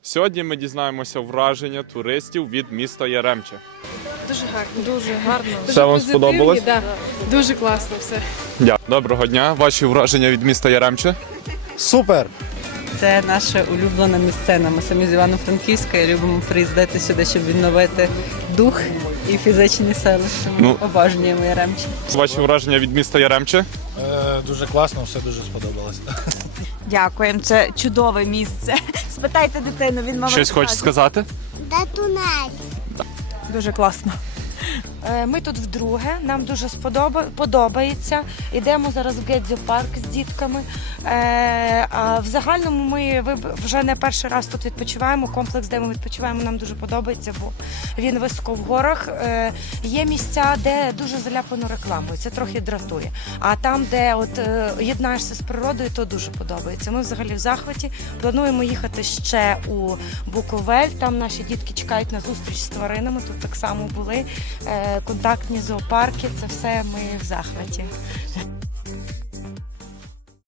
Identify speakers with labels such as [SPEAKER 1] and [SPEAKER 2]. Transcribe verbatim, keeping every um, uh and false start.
[SPEAKER 1] Сьогодні ми дізнаємося враження туристів від міста Яремче.
[SPEAKER 2] Дуже гарно. Дуже гарно.
[SPEAKER 1] Все вам сподобалось?
[SPEAKER 2] Да. Дуже класно все.
[SPEAKER 1] Дякую. Доброго дня. Ваші враження від міста Яремче?
[SPEAKER 3] Супер!
[SPEAKER 4] Це наша улюблена місцина. Ми самі з Івано-Франківська і любимо приїздити сюди, щоб відновити дух і фізичні сили. Ми
[SPEAKER 1] Ну.
[SPEAKER 4] обожнюємо Яремче.
[SPEAKER 1] Ваші враження від міста Яремче?
[SPEAKER 3] Е, дуже класно, все дуже сподобалося.
[SPEAKER 5] Дякуємо, це чудове місце. Спитайте дитину, він мабуть.
[SPEAKER 1] Щось хочеш сказати?
[SPEAKER 6] Де тунель?
[SPEAKER 5] Дуже класно.
[SPEAKER 7] Ми тут вдруге, нам дуже сподоба- подобається. Йдемо зараз в Гедзю-парк з дітками. Е, А в загальному ми виб- вже не перший раз тут відпочиваємо. Комплекс, де ми відпочиваємо, нам дуже подобається, бо він високо в горах. Е, Є місця, де дуже заляпано рекламою, це трохи дратує. А там, де от е, єднаєшся з природою, то дуже подобається. Ми взагалі в захваті. Плануємо їхати ще у Буковель. Там наші дітки чекають на зустріч з тваринами. Тут так само були. Е, Контактні зоопарки, це все ми в захваті.